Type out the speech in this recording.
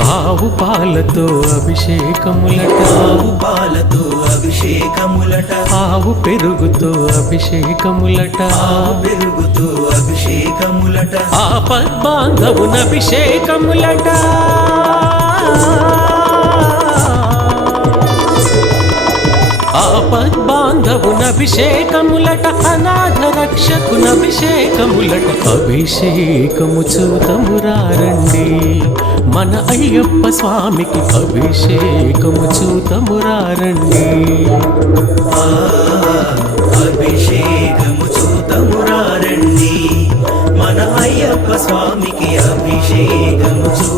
ఆవు పాలతో అభిషేకములట. ఆవు పాలతో అభిషేకములట. ఆవు పెరుగుతో అభిషేకములట. ఆవు పెరుగుతో అభిషేకములట. అభిషేకములట. ఆపద్బాంధవున అభిషేకములట. అనాథ రక్షకున అభిషేకములట. అభిషేకము చూతమురారండి. మన అయ్యప్ప స్వామికి అభిషేకము చూతమురారండి అభిషేకము చూతమురారండి మన అయ్యప్ప స్వామికి అభిషేకము చూ